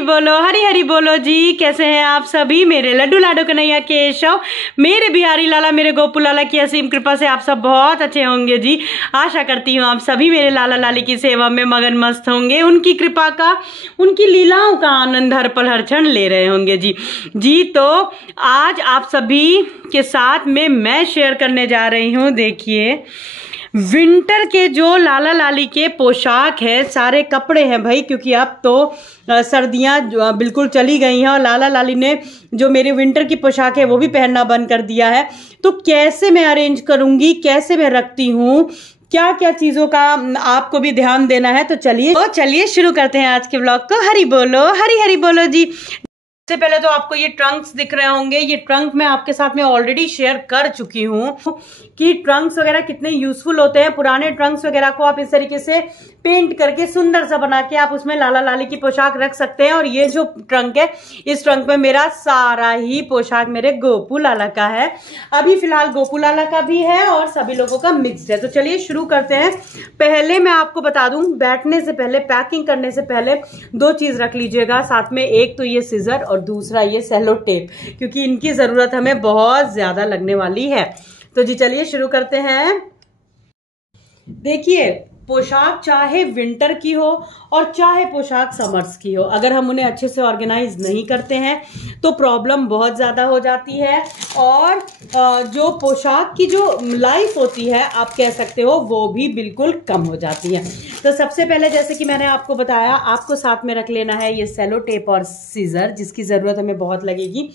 हरी हरी बोलो जी। कैसे हैं आप सभी मेरे लड्डू लाडो कन्हैया केशव, मेरे बिहारी लाला, मेरे गोपू लाला की असीम कृपा से आप सब बहुत अच्छे होंगे जी। आशा करती हूँ आप सभी मेरे लाला लाली की सेवा में मगन मस्त होंगे, उनकी कृपा का, उनकी लीलाओं का आनंद हर पल हर क्षण ले रहे होंगे जी। तो आज आप सभी के साथ में मैं शेयर करने जा रही हूँ, देखिए विंटर के जो लाला लाली के पोशाक है, सारे कपड़े हैं भाई, क्योंकि अब तो सर्दियां बिल्कुल चली गई हैं और लाला लाली ने जो मेरी विंटर की पोशाक है वो भी पहनना बंद कर दिया है। तो कैसे मैं अरेंज करूंगी, कैसे मैं रखती हूँ, क्या क्या चीजों का आपको भी ध्यान देना है। तो चलिए शुरू करते हैं आज के ब्लॉग को। हरी हरी बोलो जी। सबसे पहले तो आपको ये ट्रंक्स दिख रहे होंगे, ये ट्रंक मैं आपके साथ में ऑलरेडी शेयर कर चुकी हूँ कि ट्रंक्स वगैरह कितने यूजफुल होते हैं। पुराने ट्रंक्स वगैरह को आप इस तरीके से पेंट करके सुंदर सा बना के आप उसमें लाला लाली की पोशाक रख सकते हैं। और ये जो ट्रंक है, इस ट्रंक में मेरा सारा ही पोशाक मेरे गोपू लाला का है। अभी फिलहाल गोपू लाला का भी है और सभी लोगों का मिक्स है। तो चलिए शुरू करते हैं। पहले मैं आपको बता दूं, बैठने से पहले, पैकिंग करने से पहले दो चीज रख लीजिएगा साथ में। एक तो ये सीजर और दूसरा ये सेलो टेप, क्योंकि इनकी जरूरत हमें बहुत ज्यादा लगने वाली है। तो जी चलिए शुरू करते हैं। देखिए पोशाक चाहे विंटर की हो और चाहे पोशाक समर्स की हो, अगर हम उन्हें अच्छे से ऑर्गेनाइज नहीं करते हैं तो प्रॉब्लम बहुत ज़्यादा हो जाती है। और जो पोशाक की जो लाइफ होती है, आप कह सकते हो, वो भी बिल्कुल कम हो जाती है। तो सबसे पहले, जैसे कि मैंने आपको बताया, आपको साथ में रख लेना है ये सेलो टेप और सीजर, जिसकी ज़रूरत हमें बहुत लगेगी।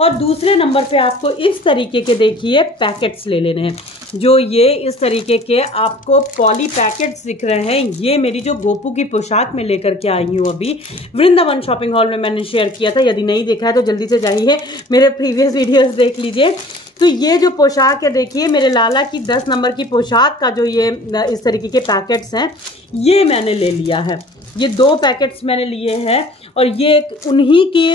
और दूसरे नंबर पे आपको इस तरीके के, देखिए, पैकेट्स ले लेने हैं। जो ये इस तरीके के आपको पॉली पैकेट्स दिख रहे हैं, ये मेरी जो गोपू की पोशाक में लेकर के आई हूँ अभी वृंदावन शॉपिंग हॉल में मैंने शेयर किया था। यदि नहीं देखा है तो जल्दी से जाइए, मेरे प्रीवियस वीडियोस देख लीजिए। तो ये जो पोशाक है, देखिए मेरे लाला की 10 नंबर की पोशाक का जो ये इस तरीके के पैकेट्स हैं, ये मैंने ले लिया है। ये 2 पैकेट्स मैंने लिए हैं और ये उन्हीं के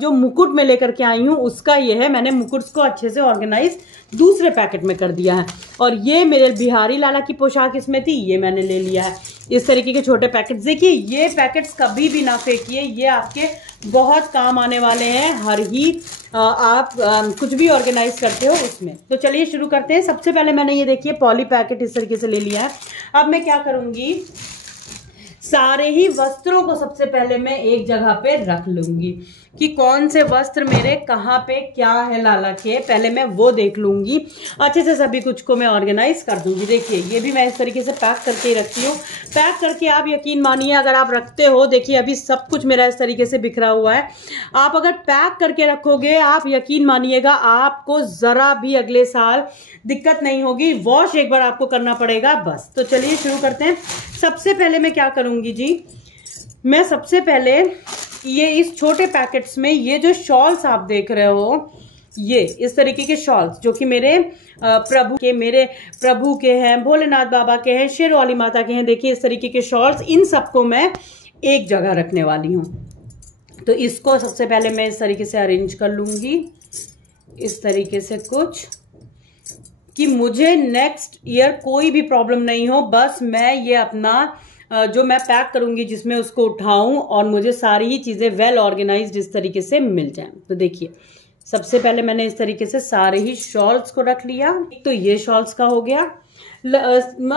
जो मुकुट में लेकर के आई हूँ उसका ये है। मैंने मुकुट को अच्छे से ऑर्गेनाइज दूसरे पैकेट में कर दिया है। और ये मेरे बिहारी लाला की पोशाक इसमें थी, ये मैंने ले लिया है। इस तरीके के छोटे पैकेट्स, देखिए ये पैकेट्स कभी भी ना फेंकिए, ये आपके बहुत काम आने वाले हैं हर ही आप कुछ भी ऑर्गेनाइज करते हो उसमें। तो चलिए शुरू करते हैं। सबसे पहले मैंने ये, देखिए, पॉली पैकेट इस तरीके से ले लिया है। अब मैं क्या करूंगी, सारे ही वस्त्रों को सबसे पहले मैं एक जगह पे रख लूंगी कि कौन से वस्त्र मेरे कहाँ पे क्या है लाला के, पहले मैं वो देख लूंगी। अच्छे से सभी कुछ को मैं ऑर्गेनाइज कर दूंगी। देखिए ये भी मैं इस तरीके से पैक करके ही रखती हूँ। पैक करके आप यकीन मानिए, अगर आप रखते हो, देखिए अभी सब कुछ मेरा इस तरीके से बिखरा हुआ है, आप अगर पैक करके रखोगे, आप यकीन मानिएगा आपको जरा भी अगले साल दिक्कत नहीं होगी। वॉश एक बार आपको करना पड़ेगा बस। तो चलिए शुरू करते हैं। सबसे पहले मैं क्या करूंगी जी, मैं सबसे पहले ये इस छोटे पैकेट्स में ये जो शॉल्स आप देख रहे हो, ये इस तरीके के शॉल्स जो कि मेरे प्रभु के हैं, भोलेनाथ बाबा के हैं, शेर वाली माता के हैं, देखिए इस तरीके के शॉल्स, इन सबको मैं एक जगह रखने वाली हूँ। तो इसको सबसे पहले मैं इस तरीके से अरेंज कर लूंगी, इस तरीके से कुछ, कि मुझे नेक्स्ट ईयर कोई भी प्रॉब्लम नहीं हो। बस मैं ये अपना जो मैं पैक करूंगी जिसमें उसको उठाऊं और मुझे सारी ही चीजें वेल ऑर्गेनाइज्ड इस तरीके से मिल जाएं। तो देखिए सबसे पहले मैंने इस तरीके से सारे ही शॉल्स को रख लिया। तो ये शॉल्स का हो गया।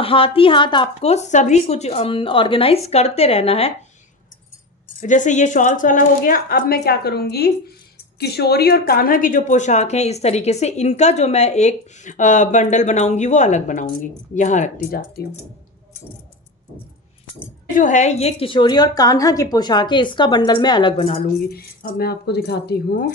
हाथ ही हाथ आपको सभी कुछ ऑर्गेनाइज करते रहना है। जैसे ये शॉल्स वाला हो गया। अब मैं क्या करूंगी, किशोरी और कान्हा की जो पोशाक है, इस तरीके से इनका जो मैं एक बंडल बनाऊंगी वो अलग बनाऊंगी, यहां रखती जाती हूँ। जो है ये किशोरी और कान्हा की पोशाक है, इसका बंडल मैं अलग बना लूंगी। अब मैं आपको दिखाती हूँ,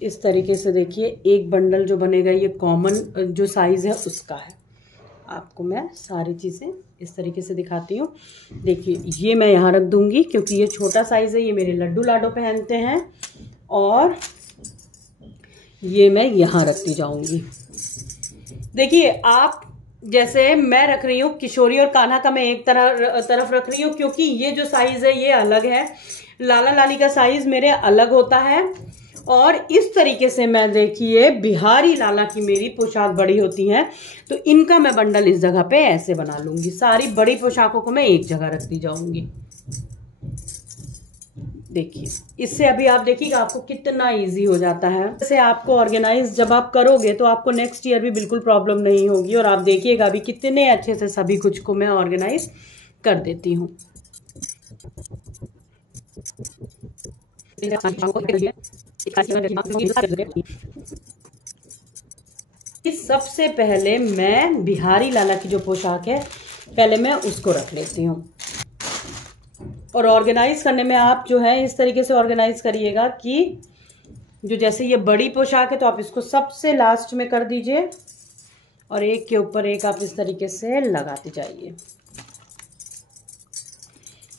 इस तरीके से देखिए एक बंडल जो बनेगा, ये कॉमन जो साइज है उसका है। आपको मैं सारी चीजें इस तरीके से दिखाती हूँ। देखिए ये मैं यहाँ रख दूंगी क्योंकि ये छोटा साइज है, ये मेरे लड्डू लाडो पहनते हैं, और ये मैं यहाँ रखती जाऊंगी। देखिए आप, जैसे मैं रख रही हूँ किशोरी और कान्हा का, मैं एक तरफ रख रही हूँ क्योंकि ये जो साइज है ये अलग है, लाला लाली का साइज मेरे अलग होता है। और इस तरीके से मैं देखिए बिहारी लाला की मेरी पोशाक बड़ी होती है, तो इनका मैं बंडल इस जगह पे ऐसे बना लूंगी। सारी बड़ी पोशाकों को मैं एक जगह रखती जाऊंगी। देखिए इससे अभी आप देखिएगा आपको कितना इजी हो जाता है। जैसे आपको ऑर्गेनाइज जब आप करोगे तो आपको नेक्स्ट ईयर भी बिल्कुल प्रॉब्लम नहीं होगी। और आप देखिएगा अभी कितने अच्छे से सभी कुछ को मैं ऑर्गेनाइज कर देती हूँ। सबसे पहले मैं बिहारी लाला की जो पोशाक है पहले मैं उसको रख लेती हूँ। और ऑर्गेनाइज करने में आप जो है इस तरीके से ऑर्गेनाइज करिएगा कि जो जैसे ये बड़ी पोशाक है तो आप इसको सबसे लास्ट में कर दीजिए और एक के ऊपर एक आप इस तरीके से लगाते जाइए।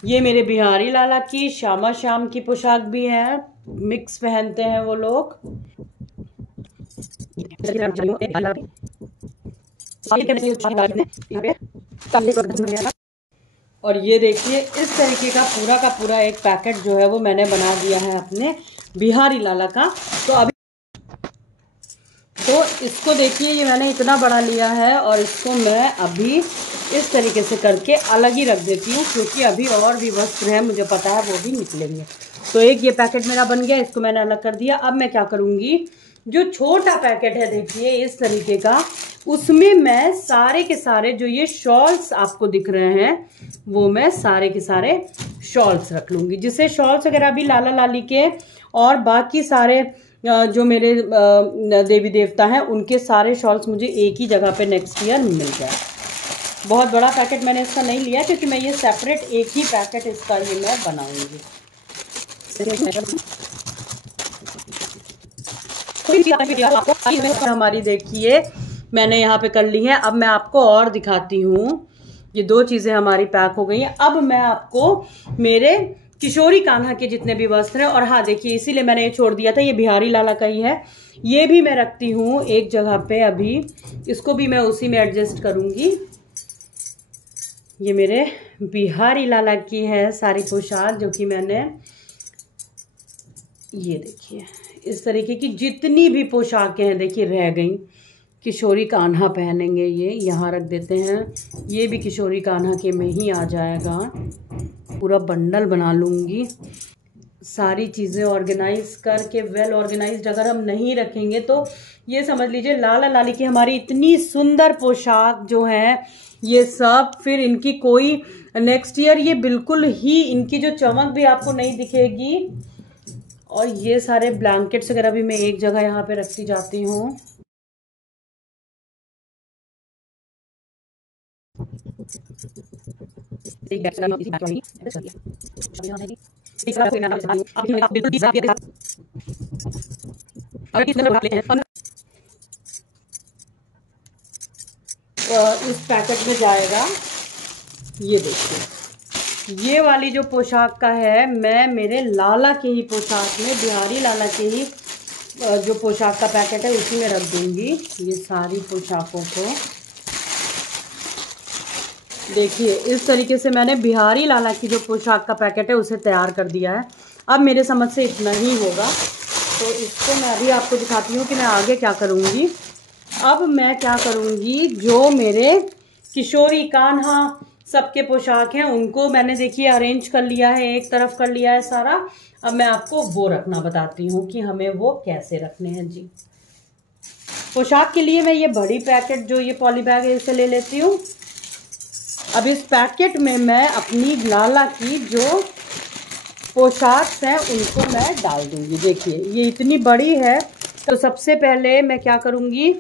ये मेरे बिहारी लाला की श्यामा श्याम की पोशाक भी है, मिक्स पहनते हैं वो लोग। और ये देखिए इस तरीके का पूरा एक पैकेट जो है वो मैंने बना दिया है अपने बिहारी लाला का। तो अभी तो इसको देखिए ये मैंने इतना बड़ा लिया है और इसको मैं अभी इस तरीके से करके अलग ही रख देती हूँ, क्योंकि अभी और भी वस्त्र है मुझे पता है वो भी निकलेंगे। तो एक ये पैकेट मेरा बन गया, इसको मैंने अलग कर दिया। अब मैं क्या करूँगी, जो छोटा पैकेट है देखिए इस तरीके का, उसमें मैं सारे के सारे जो ये शॉल्स आपको दिख रहे हैं वो मैं सारे के सारे शॉल्स रख लूँगी। जिससे शॉल्स अगर अभी लाला लाली के और बाकी सारे जो मेरे देवी देवता हैं उनके सारे शॉल्स मुझे एक ही जगह पे नेक्स्ट ईयर मिल जाए। बहुत बड़ा पैकेट मैंने इसका नहीं लिया क्योंकि मैं ये सेपरेट एक ही पैकेट इसका ये मैं बनाऊंगी। हमारी देखिए मैंने यहाँ पे कर ली है। अब मैं आपको और दिखाती हूँ, ये दो चीजें हमारी पैक हो गई हैं। अब मैं आपको मेरे किशोरी कान्हा के जितने भी वस्त्र हैं, और हाँ देखिए इसीलिए मैंने ये छोड़ दिया था, ये बिहारी लाला का ही है, ये भी मैं रखती हूँ एक जगह पे। अभी इसको भी मैं उसी में एडजस्ट करूंगी। ये मेरे बिहारी लाला की है सारी पोशाक जो कि मैंने, ये देखिए इस तरीके की जितनी भी पोशाकें हैं देखिए रह गई। किशोरी कान्हा पहनेंगे, ये यहाँ रख देते हैं, ये भी किशोरी कान्हा के में ही आ जाएगा। पूरा बंडल बना लूँगी। सारी चीज़ें ऑर्गेनाइज करके वेल ऑर्गेनाइज्ड अगर हम नहीं रखेंगे तो ये समझ लीजिए लाला लाली की हमारी इतनी सुंदर पोशाक जो है ये सब फिर इनकी कोई नेक्स्ट ईयर ये बिल्कुल ही इनकी जो चमक भी आपको नहीं दिखेगी। और ये सारे ब्लैंकेट्स वगैरह भी मैं एक जगह यहाँ पे रखती जाती हूँ। इस पैकेट में जाएगा। ये देखिए ये वाली जो पोशाक का है मैं मेरे लाला के ही पोशाक में, बिहारी लाला के ही जो पोशाक का पैकेट है उसी में रख दूंगी ये सारी पोशाकों को। देखिए इस तरीके से मैंने बिहारी लाला की जो पोशाक का पैकेट है उसे तैयार कर दिया है। अब मेरे समझ से इतना ही होगा, तो इसको मैं अभी आपको दिखाती हूँ कि मैं आगे क्या करूँगी। अब मैं क्या करूँगी, जो मेरे किशोरी कान्हा सबके पोशाक हैं उनको मैंने देखिए अरेंज कर लिया है, एक तरफ कर लिया है सारा। अब मैं आपको वो रखना बताती हूँ कि हमें वो कैसे रखने हैं जी। पोशाक के लिए मैं ये बड़ी पैकेट जो ये पॉली बैग है इसे ले लेती हूँ। अब इस पैकेट में मैं अपनी लाला की जो पोशाक हैं उनको मैं डाल दूंगी। देखिए ये इतनी बड़ी है, तो सबसे पहले मैं क्या करूँगी,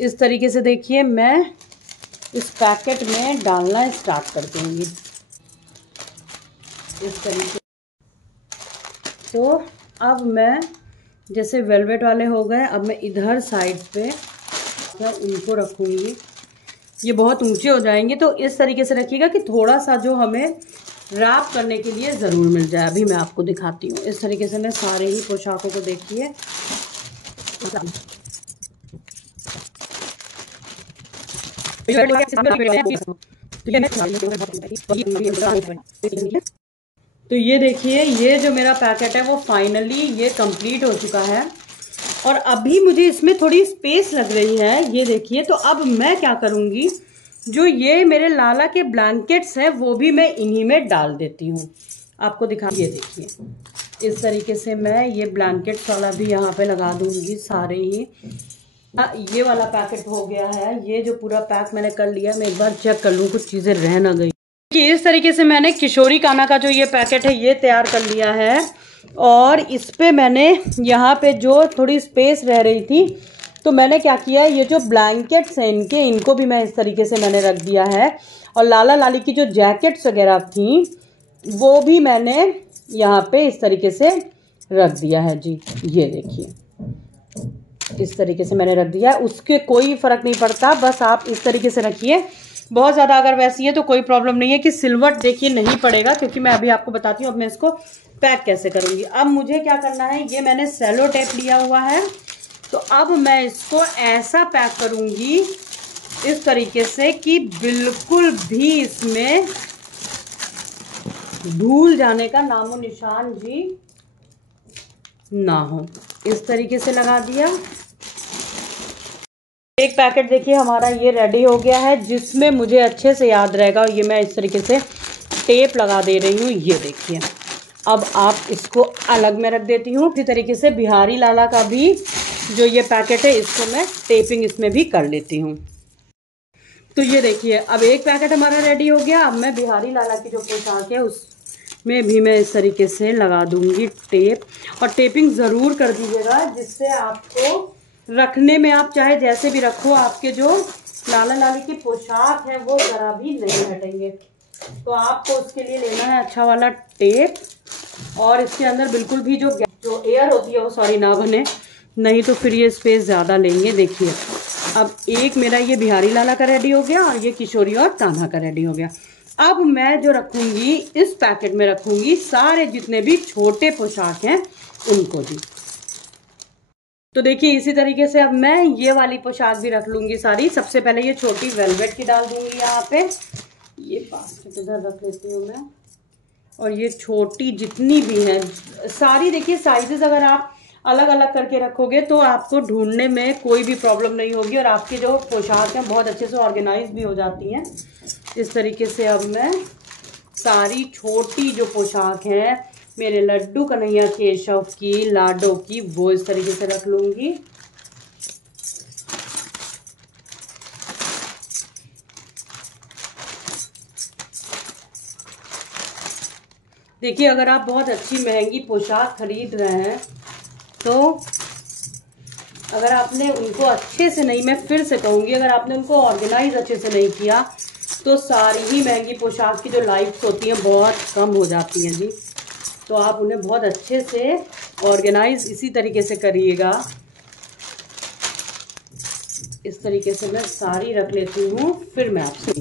इस तरीके से देखिए मैं इस पैकेट में डालना स्टार्ट कर दूंगी इस तरीके। तो अब मैं जैसे वेलवेट वाले हो गए, अब मैं इधर साइड पे मैं उनको रखूँगी। ये बहुत ऊंचे हो जाएंगे तो इस तरीके से रखिएगा कि थोड़ा सा जो हमें रैप करने के लिए ज़रूर मिल जाए। अभी मैं आपको दिखाती हूँ। इस तरीके से मैं सारे ही पोशाकों को देखिए तो ये देखिए, ये जो मेरा पैकेट है वो फाइनली ये कंप्लीट हो चुका है। और अभी मुझे इसमें थोड़ी स्पेस लग रही है, ये देखिए। तो अब मैं क्या करूँगी, जो ये मेरे लाला के ब्लैंकेट्स हैं वो भी मैं इन्हीं में डाल देती हूँ। आपको दिखा, ये देखिए इस तरीके से मैं ये ब्लैंकेट्स वाला भी यहाँ पे लगा दूँगी सारे ही। ये वाला पैकेट हो गया है, ये जो पूरा पैक मैंने कर लिया। मैं एक बार चेक कर लूँ कुछ चीज़ें रह ना गई। कि इस तरीके से मैंने किशोरी काना का जो ये पैकेट है ये तैयार कर लिया है। और इस पे मैंने यहाँ पे जो थोड़ी स्पेस रह रही थी तो मैंने क्या किया, ये जो ब्लैंकेट्स हैं इनको भी मैं इस तरीके से मैंने रख दिया है। और लाला लाली की जो जैकेट्स वगैरह थी वो भी मैंने यहाँ पे इस तरीके से रख दिया है जी। ये देखिए इस तरीके से मैंने रख दिया है, उसके कोई फ़र्क नहीं पड़ता, बस आप इस तरीके से रखिए। बहुत ज़्यादा अगर वैसी है तो कोई प्रॉब्लम नहीं है कि सिल्वर देखिए नहीं पड़ेगा, क्योंकि मैं अभी आपको बताती हूँ अब मैं इसको पैक कैसे करूँगी। अब मुझे क्या करना है, ये मैंने सेलो टेप लिया हुआ है, तो अब मैं इसको ऐसा पैक करूँगी इस तरीके से कि बिल्कुल भी इसमें धूल जाने का नामो निशान जी ना हो। इस तरीके से लगा दिया। एक पैकेट देखिए हमारा ये रेडी हो गया है, जिसमें मुझे अच्छे से याद रहेगा। और ये मैं इस तरीके से टेप लगा दे रही हूँ, ये देखिए। अब आप इसको अलग में रख देती हूँ। इसी तरीके से बिहारी लाला का भी जो ये पैकेट है इसको मैं टेपिंग इसमें भी कर लेती हूँ। तो ये देखिए अब एक पैकेट हमारा रेडी हो गया। अब मैं बिहारी लाला की जो पोशाक है उसमें भी मैं इस तरीके से लगा दूँगी टेप। और टेपिंग ज़रूर कर दीजिएगा, जिससे आपको रखने में, आप चाहे जैसे भी रखो, आपके जो लाला लाली की पोशाक है वो ज़रा भी नहीं हटेंगे। तो आपको उसके लिए लेना है अच्छा वाला टेप, और इसके अंदर बिल्कुल भी जो एयर होती है वो सॉरी ना बने, नहीं तो फिर ये स्पेस ज़्यादा लेंगे। देखिए अब एक मेरा ये बिहारी लाला का रेडी हो गया और ये किशोरी और कान्हा का रेडी हो गया। अब मैं जो रखूँगी इस पैकेट में रखूँगी सारे जितने भी छोटे पोशाक हैं उनको भी। तो देखिए इसी तरीके से अब मैं ये वाली पोशाक भी रख लूँगी सारी। सबसे पहले ये छोटी वेलवेट की डाल दूँगी यहाँ पे, ये बास्केट इधर रख लेती हूँ मैं। और ये छोटी जितनी भी हैं सारी, देखिए साइजेस अगर आप अलग अलग करके रखोगे तो आपको ढूंढने में कोई भी प्रॉब्लम नहीं होगी, और आपकी जो पोशाक हैं बहुत अच्छे से ऑर्गेनाइज भी हो जाती हैं। इस तरीके से अब मैं सारी छोटी जो पोशाक हैं मेरे लड्डू कन्हैया केशव की, लाडो की, वो इस तरीके से रख लूँगी। देखिए अगर आप बहुत अच्छी महंगी पोशाक खरीद रहे हैं तो अगर आपने उनको अच्छे से नहीं, मैं फिर से कहूँगी, अगर आपने उनको ऑर्गेनाइज अच्छे से नहीं किया तो सारी ही महंगी पोशाक की जो लाइफ्स होती हैं बहुत कम हो जाती हैं जी। तो आप उन्हें बहुत अच्छे से ऑर्गेनाइज इसी तरीके से करिएगा। इस तरीके से मैं सारी रख लेती हूँ, फिर मैं आपसे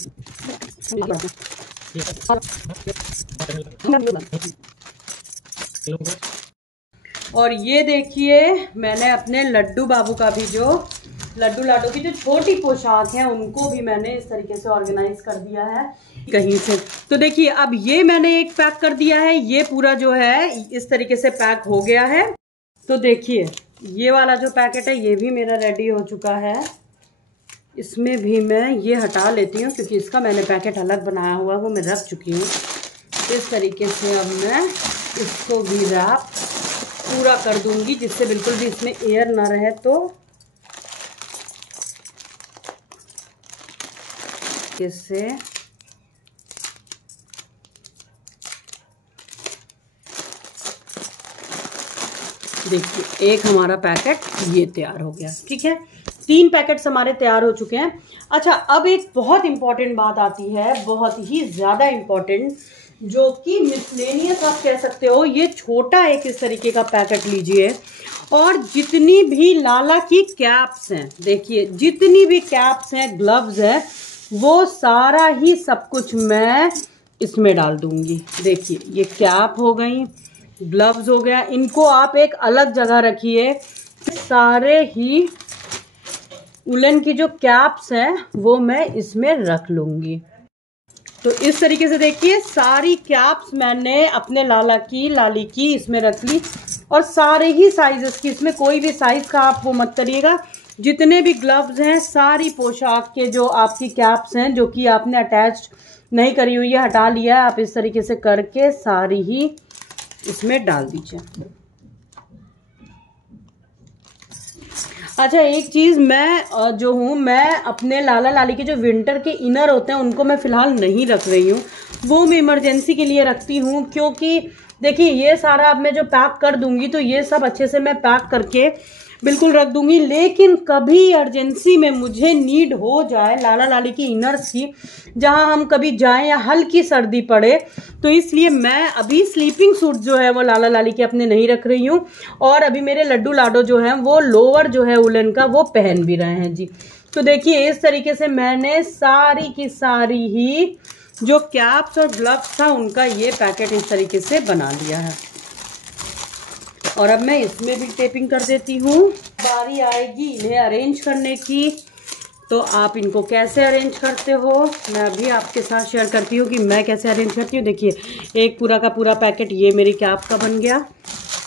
और ये देखिए मैंने अपने लड्डू बाबू का भी, जो लड्डू लाडो की जो छोटी पोशाक है उनको भी मैंने इस तरीके से ऑर्गेनाइज कर दिया है कहीं से। तो देखिए अब ये मैंने एक पैक कर दिया है, ये पूरा जो है इस तरीके से पैक हो गया है। तो देखिए ये वाला जो पैकेट है ये भी मेरा रेडी हो चुका है। इसमें भी मैं ये हटा लेती हूँ क्योंकि इसका मैंने पैकेट अलग बनाया हुआ वो मैं रख चुकी हूँ। इस तरीके से अब मैं इसको भी रैप पूरा कर दूंगी जिससे बिल्कुल भी इसमें एयर ना रहे। तो इससे देखिए एक हमारा पैकेट ये तैयार हो गया। ठीक है, 3 पैकेट्स हमारे तैयार हो चुके हैं। अच्छा अब एक बहुत इंपॉर्टेंट बात आती है, बहुत ही ज़्यादा इम्पॉर्टेंट, जो कि मिसलेनियस आप कह सकते हो। ये छोटा एक इस तरीके का पैकेट लीजिए और जितनी भी लाला की कैप्स हैं, देखिए जितनी भी कैप्स हैं, ग्लव्स हैं, वो सारा ही सब कुछ मैं इसमें डाल दूंगी। देखिए ये कैप हो गई, ग्लव्स हो गया, इनको आप एक अलग जगह रखिए। सारे ही उलन की जो कैप्स हैं वो मैं इसमें रख लूँगी। तो इस तरीके से देखिए सारी कैप्स मैंने अपने लाली की इसमें रख ली, और सारे ही साइजेस की, इसमें कोई भी साइज का आप वो मत करिएगा। जितने भी ग्लव्स हैं, सारी पोशाक के जो आपकी कैप्स हैं जो कि आपने अटैच नहीं करी हुई है, हटा लिया है, आप इस तरीके से करके सारी ही इसमें डाल दीजिए। अच्छा, एक चीज़ मैं जो हूँ, मैं अपने लाली के जो विंटर के इनर होते हैं उनको मैं फ़िलहाल नहीं रख रही हूँ, वो मैं इमरजेंसी के लिए रखती हूँ। क्योंकि देखिए ये सारा अब मैं जो पैक कर दूंगी तो ये सब अच्छे से मैं पैक करके बिल्कुल रख दूंगी, लेकिन कभी इमरजेंसी में मुझे नीड हो जाए लाली की इनर्स की, जहां हम कभी जाएं या हल्की सर्दी पड़े, तो इसलिए मैं अभी स्लीपिंग सूट जो है वो लाली के अपने नहीं रख रही हूँ। और अभी मेरे लड्डू लाडो जो हैं वो लोअर जो है उलन का वो पहन भी रहे हैं जी। तो देखिए इस तरीके से मैंने सारी की सारी ही जो कैप्स और ग्लव्स था उनका ये पैकेट इस तरीके से बना लिया है। और अब मैं इसमें भी टेपिंग कर देती हूँ। बारी आएगी इन्हें अरेंज करने की, तो आप इनको कैसे अरेंज करते हो मैं अभी आपके साथ शेयर करती हूँ कि मैं कैसे अरेंज करती हूँ। देखिए एक पूरा का पूरा पैकेट ये मेरी कैप का बन गया,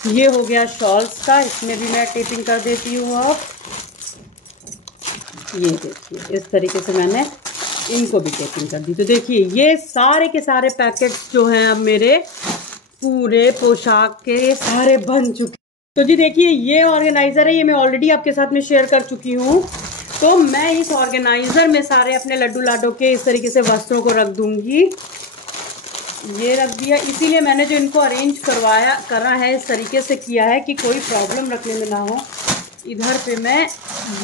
ये हो गया शॉल्स का, इसमें भी मैं टेपिंग कर देती हूँ। अब ये देखिए इस तरीके से मैंने इनको भी टेपिंग कर दी। तो देखिए ये सारे के सारे पैकेट्स जो हैं अब मेरे पूरे पोशाक के सारे बन चुके। तो जी देखिए ये ऑर्गेनाइज़र है, ये मैं ऑलरेडी आपके साथ में शेयर कर चुकी हूँ। तो मैं इस ऑर्गेनाइज़र में सारे अपने लड्डू लाडो के इस तरीके से वस्त्रों को रख दूंगी। ये रख दिया, इसीलिए मैंने जो इनको अरेंज करा है इस तरीके से किया है कि कोई प्रॉब्लम रखने में ना हो। इधर पे मैं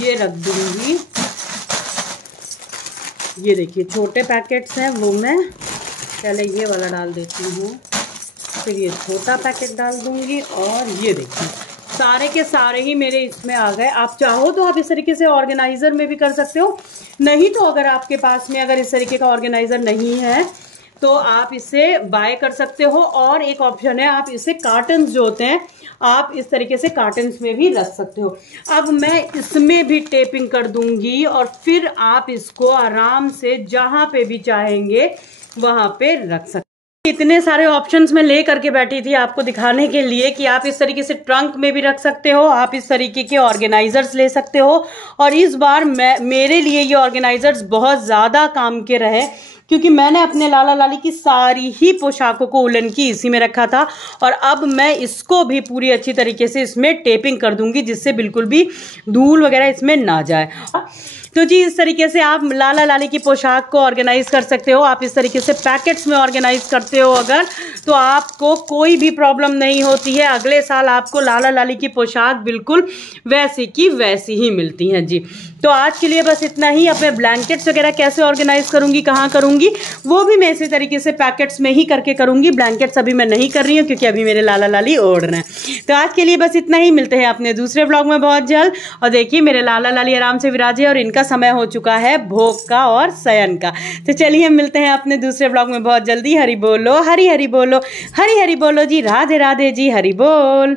ये रख दूंगी। ये देखिए छोटे पैकेट्स हैं वो मैं पहले ये वाला डाल देती हूँ, फिर ये छोटा पैकेट डाल दूंगी, और ये देखिए सारे के सारे ही मेरे इसमें आ गए। आप चाहो तो आप इस तरीके से ऑर्गेनाइज़र में भी कर सकते हो, नहीं तो अगर आपके पास में अगर इस तरीके का ऑर्गेनाइज़र नहीं है तो आप इसे बाय कर सकते हो। और एक ऑप्शन है, आप इसे कार्टन्स जो होते हैं आप इस तरीके से कार्टन्स में भी रख सकते हो। अब मैं इसमें भी टेपिंग कर दूंगी और फिर आप इसको आराम से जहां पे भी चाहेंगे वहां पे रख सकते। इतने सारे ऑप्शंस में ले करके बैठी थी आपको दिखाने के लिए कि आप इस तरीके से ट्रंक में भी रख सकते हो, आप इस तरीके के ऑर्गेनाइजर्स ले सकते हो। और इस बार मेरे लिए ये ऑर्गेनाइजर्स बहुत ज़्यादा काम के रहे, क्योंकि मैंने अपने लाली की सारी ही पोशाकों को उलन की इसी में रखा था। और अब मैं इसको भी पूरी अच्छी तरीके से इसमें टेपिंग कर दूंगी, जिससे बिल्कुल भी धूल वगैरह इसमें ना जाए। तो जी इस तरीके से आप लाली की पोशाक को ऑर्गेनाइज कर सकते हो। आप इस तरीके से पैकेट्स में ऑर्गेनाइज करते हो अगर, तो आपको कोई भी प्रॉब्लम नहीं होती है। अगले साल आपको लाली की पोशाक बिल्कुल वैसी की वैसी ही मिलती हैं जी। तो आज के लिए बस इतना ही। अपने ब्लैंकेट्स वगैरह कैसे ऑर्गेनाइज करूंगी, कहाँ करूंगी, वो भी मैं इसी तरीके से पैकेट्स में ही करके करूंगी। ब्लैंकेट्स अभी मैं नहीं कर रही हूँ क्योंकि अभी मेरे लाली ओढ़ रहे हैं। तो आज के लिए बस इतना ही। मिलते हैं अपने दूसरे ब्लॉग में बहुत जल्द। और देखिए मेरे लाली आराम से विराजे और इनका समय हो चुका है भोग का और शयन का। तो चलिए मिलते हैं अपने दूसरे ब्लॉग में बहुत जल्दी। हरि बोलो, हरि हरि बोलो, हरि हरि बोलो जी, राधे राधे जी, हरि बोल।